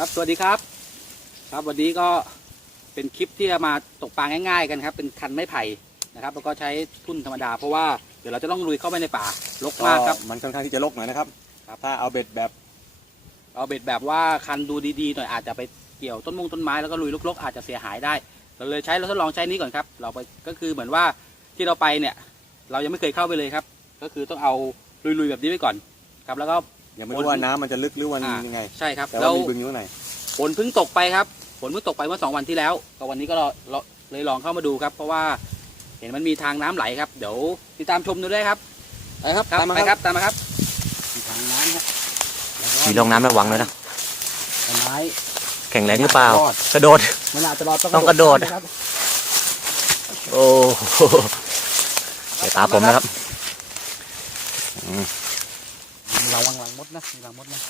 ครับสวัสดีครับ ครับวันนี้ก็เป็นคลิปที่จะมาตกปลาง่าย ๆ กันครับ เป็นคันไม้ไผ่นะครับ แล้วก็ใช้ทุ่นธรรมดาเพราะว่าเดี๋ยวเราจะต้องลุยเข้าไปในป่ารกมากครับมันค่อนข้างที่จะรกหน่อยนะครับครับถ้าเอาเบ็ดแบบเอาเบ็ดแบบว่าคันดูดีๆหน่อยอาจจะไปเกี่ยวต้นมงต้นไม้แล้วก็ลุยลกๆอาจจะเสียหายได้ เราเลยใช้เราทดลองใช้นี้ก่อนครับ เราไปก็คือเหมือนว่าที่เราไปเนี่ย เรายังไม่เคยเข้าไปเลยครับ ก็คือต้องเอาลุยๆแบบนี้ไปก่อนครับ แล้วก็ ยังไม่รู้ว่าน้ำมันจะลึกหรือว่าอ่ายังไง ใช่ครับแต่แล้ว่าวมีบึงอยู่ข้างในฝนเพิ่งตกไปครับฝนเพิ่งตกไปเมื่อสองวันที่แล้วก็วันนี้ก็เราเราเลยลองเข้ามาดูครับ เพราะว่าเห็นมันมีทางน้ำไหลครับ เดี๋ยวติดตามชมดูได้ครับไปครับครับตามมาไปคครัรับบตามมาครับ มีทางน้ำครับแล้วก็มีร่องน้ำระวังเลยนะ ต้นไม้ แข็งแรงหรือเปล่า รอด กระโดด มันอาจจะรอดต้องกระโดดครับโอ้โหเดี๋ยวตามผมนะครับ ระวังหลังมดนะระวังมดนะ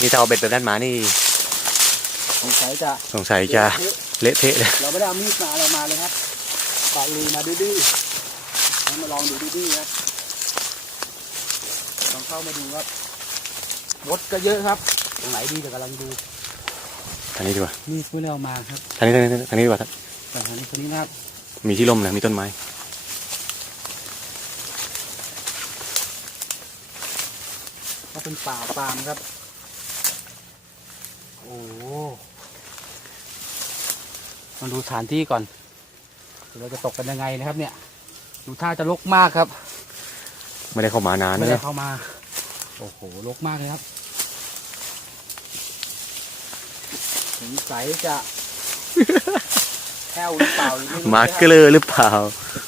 นี่ถ้าเอาเบ็ดแบบนั้นมานี่สงสัยจะสงสัยจะเละเทะเลยเราไม่ได้เอามีดมาอะไรมาเลยครับปากลุยมาดื้อๆให้มาลองดูดื้อๆครับ ลองเข้ามาดูครับมดก็เยอะครับ ตรงไหนดีเดี๋ยวกำลังดูทางนี้ดีกว่ามีดไม่ได้เอามาครับทางนี้ทางนี้ทางนี้ดีกว่าแต่ทางนี้คนนี้นะครับมีที่ร่มนะมีต้นไม้ก็เป็นป่าปาล์มครับ โอ้โหมาดูสถานที่ก่อนเดี๋ยวเราจะตกกันยังไงนะครับเนี่ย ดูท่าจะรกมากครับ ไม่ได้เข้ามานานไม่เลได้ยเข้ามา โอ้โหรกมากเลยครับสงสัยจะแห้วหรือเปล่าไม่รู้มานะคเกรับลือหรือเปล่า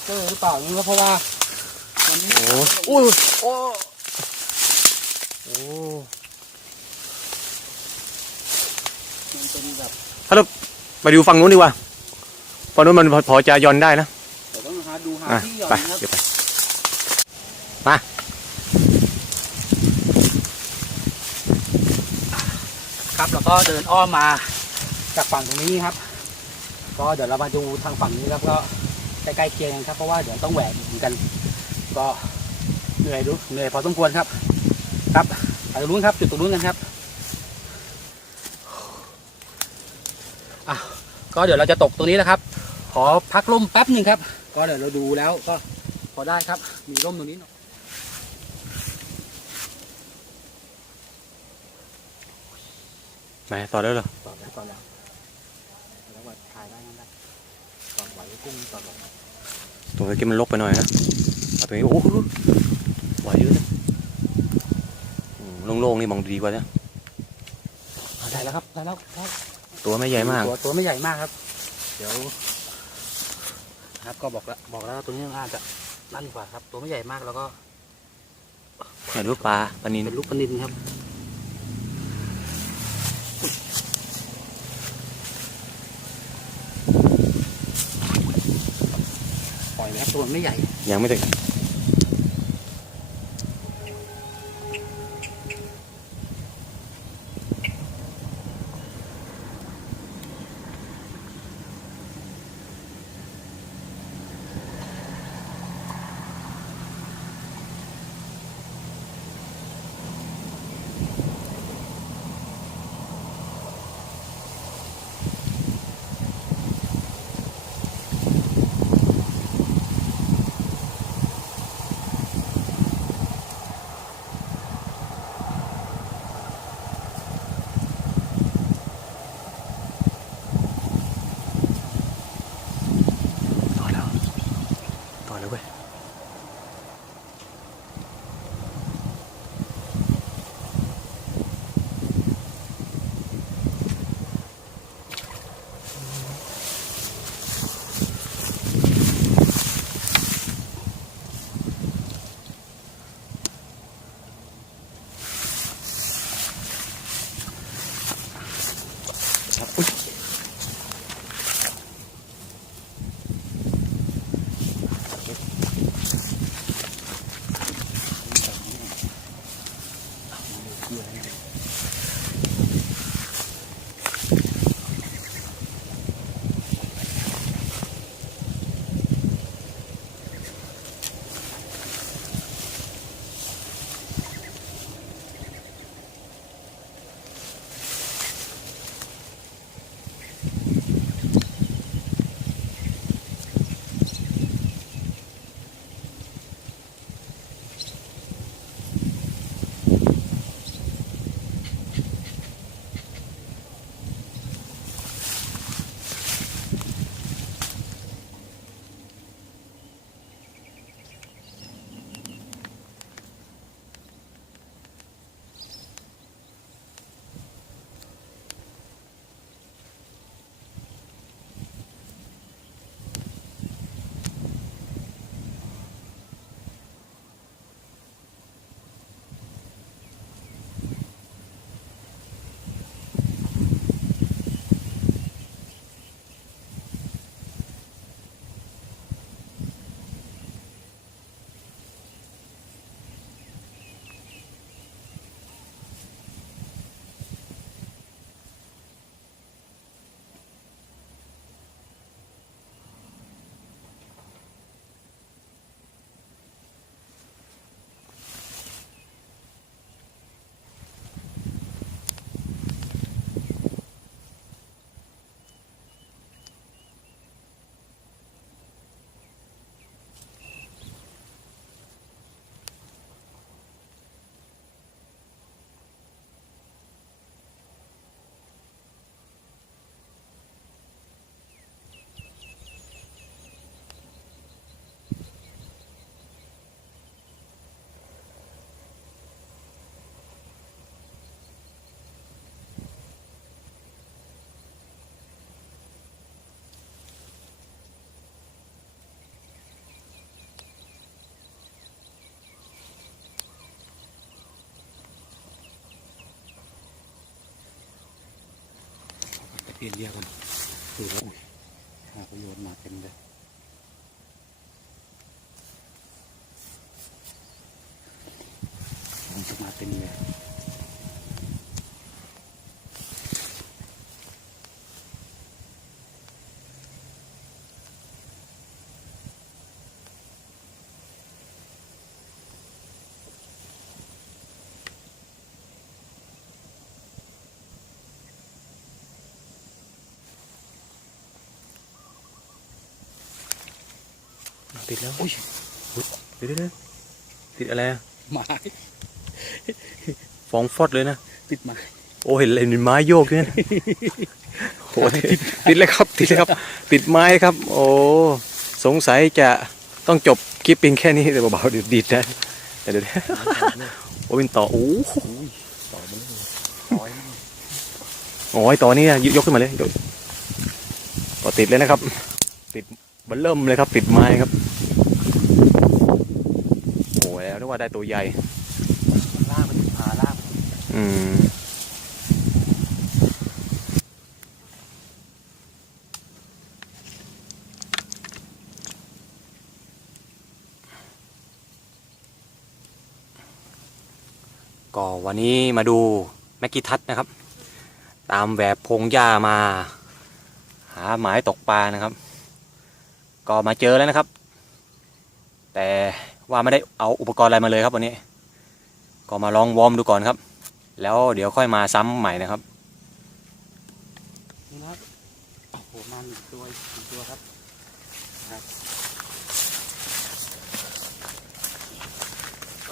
เกอร์หรือเปล่าไม่รู้เพราะว่ามันไม่โอ้อุ้ยโอ้โอ้มันเป็นแบบไปดูฝั่งนู้นดีกว่าฝั่งนู้นมันพอพอจะย่อนได้นะ เดี๋ยวต้องหาดูหาอะที่หย่อนไปครับ เดี๋ยวไป มาครับแล้วก็เดินอ้อมมาจากฝั่งตรงนี้ครับ ก็เดี๋ยวเรามาดูทางฝั่งนี้ครับก็ใกล้ๆเคียงกันครับเพราะว่าเดี๋ยวต้องแหวกอีกเหมือนกัน ก็เหนื่อยดูเหนื่อยพอสมควรครับ ครับไปตรงนู้นครับจุดตรงนู้นกันครับอะก็เดี๋ยวเราจะตกตรงนี้แล้วครับ ขอพักร่มแป๊บหนึ่งครับ ก็เดี๋ยวเราดูแล้วก็พอได้ครับมีร่มตรงนี้ น่อยไหนต่อได้เหรอตอบแล้วตอบแล้วแล้วว่าถ่ายได้งั้นได้ตอบไหวกุ้งตอบไหวตรงนี้มันรกไปหน่อยนะเอาตรงนี้โอ้โหไหวเยอะนะอืมโล่งๆนี่มองดีกว่านะเอาได้แล้วครับได้แล้วได้ตัวไม่ใหญ่มาก ตัวตัวไม่ใหญ่มากครับ เดี๋ยวนะครับก็บอกแล้วบอกแล้วว่าตัวนี้น่าจะนั่นกว่าครับ ตัวไม่ใหญ่มากแล้วก็เห็นรูปปลาปลานินเป็นลูกปลานินครับปล่อยแล้ว ตัวมันไม่ใหญ่ ยังไม่ถึง ลี่ยนเรียกกันดูแล้วอุ้ยหาประโยชน์มาเต็มเลยมันจะมาเต็มเลย ติดแล้วอุ้ยอุ๊ยเดี๋ยวเดี๋ยวเดี๋ยวติดอะไรอะไม้ฟองฟอดเลยนะติดไม้โอ้เห็นเห็นไม้โยกด้วยนะโอ้ติดติดเลยครับติดเลยครับ ติดไม้ครับ โอ้สงสัยจะต้องจบคลิปเพียงแค่นี้แต่เบาๆเดี๋ยวดีดนะเดี๋ยวเดี๋ยวโอ้เป็นต่อโอ้โหต่อมาเลยต่อยโอ้ยต่อนี่นะยกขึ้นมาเลยยกต่อติดเลยนะครับ ติด บันเริ่มเลยครับติดไม้ครับโอ้แล้วนึกว่าได้ตัวใหญ่ล่างมันผาล่างอืมก็วันนี้มาดูแม็กกี้ทัศน์นะครับ ตามแหวกพงหญ้ามา หาหมายตกปลานะครับ ก็มาเจอแล้วนะครับ แต่ว่าไม่ได้เอาอุปกรณ์อะไรมาเลยครับวันนี้ ก็มาลองวอร์มดูก่อนครับ แล้วเดี๋ยวค่อยมาซ้ำใหม่นะครับนี่นะครับโอ้โหมาหนึ่งตัวอีกหนึ่งตัวครับครับ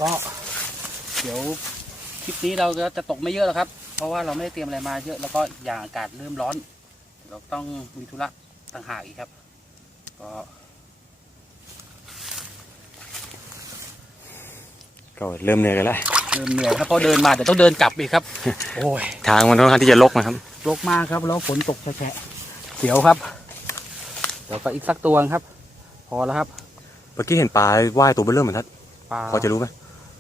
ก็เดี๋ยวคลิปนี้เราก็จะตกไม่เยอะแล้วครับ เพราะว่าเราไม่ได้เตรียมอะไรมาเยอะแล้วก็อย่างอากาศเริ่มร้อน เราต้องมีธุระต่างหากอีกครับ ก็ก็เริ่มเหนื่อยกันแล้วเริ่มเหนื่อยครับเพราะเดินมาเดี๋ยวต้องเดินกลับอีกครับ โอ้ยทางมันค่อนข้างที่จะรกนะครับรกมากครับ แล้วฝนตกแฉะๆเดี๋ยวครับ เดี๋ยวก็อีกสักตัวครับ พอแล้วครับเมื่อกี้เห็นปลาว่ายตัวเบลเริ่มเหมือนทัดปลาพอจะรู้ไหม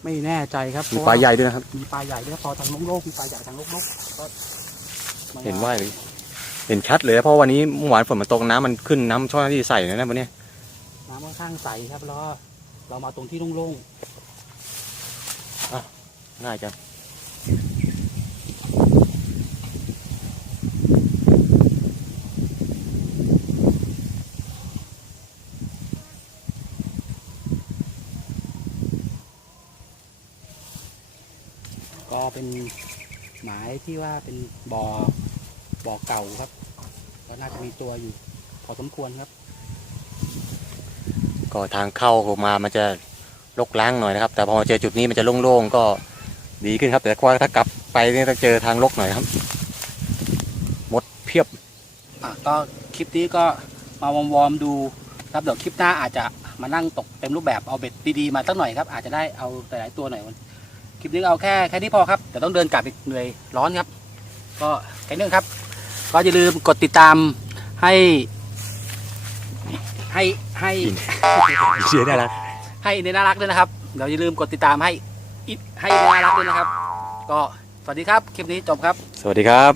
ไม่แน่ใจครับมีเพระปลาว่ใหญ่ด้วยนะครับมีปลาใหญ่ด้วยพอทางโลกๆมีปลาใหญ่ทางโลกๆก็มเห็นว่ายเลย เห็นชัดเลยเพราะวันนี้เมื่อวานฝนมันตกน้ำมันขึ้นน้ำช่องที่ใส่เลยนะวันนี้น้ำค่อนข้างใสครับแล้วก็เรามาตรงที่โล่งง่ายจังๆก็เป็นหมายที่ว่าเป็นบ่อ บ่อเก่าครับ ก็น่าจะมีตัวอยู่ พอสมควรครับ ก็ทางเข้ามามันจะรกล้างหน่อยนะครับ แต่พอมาเจอจุดนี้มันจะโล่งๆก็ดีขึ้นครับ แต่ว่าถ้ากลับไปเนี่ยต้องเจอทางรกหน่อยครับ มดเพียบอะก็คลิปนี้ก็มาวอร์มๆดูครับเดี๋ยวคลิปหน้าอาจจะมานั่งตกเต็มรูปแบบเอาเบ็ดดีๆมาสักหน่อยครับ อาจจะได้เอาหลายๆตัวหน่อยวันคลิปนี้เอาแค่แค่นี้พอครับเดี๋ยวต้องเดินกลับอีกเหนื่อยร้อนครับ ก็แค่นี้ครับ ก็อย่าลืมกดติดตามให้ให้ให้เสียได้แล้วให้ในน่ารักด้วยนะครับเดี๋ยวอย่าลืมกดติดตามให้อิให้ในน่ารักด้วยนะครับ ก็สวัสดีครับคลิปนี้จบครับ สวัสดีครับ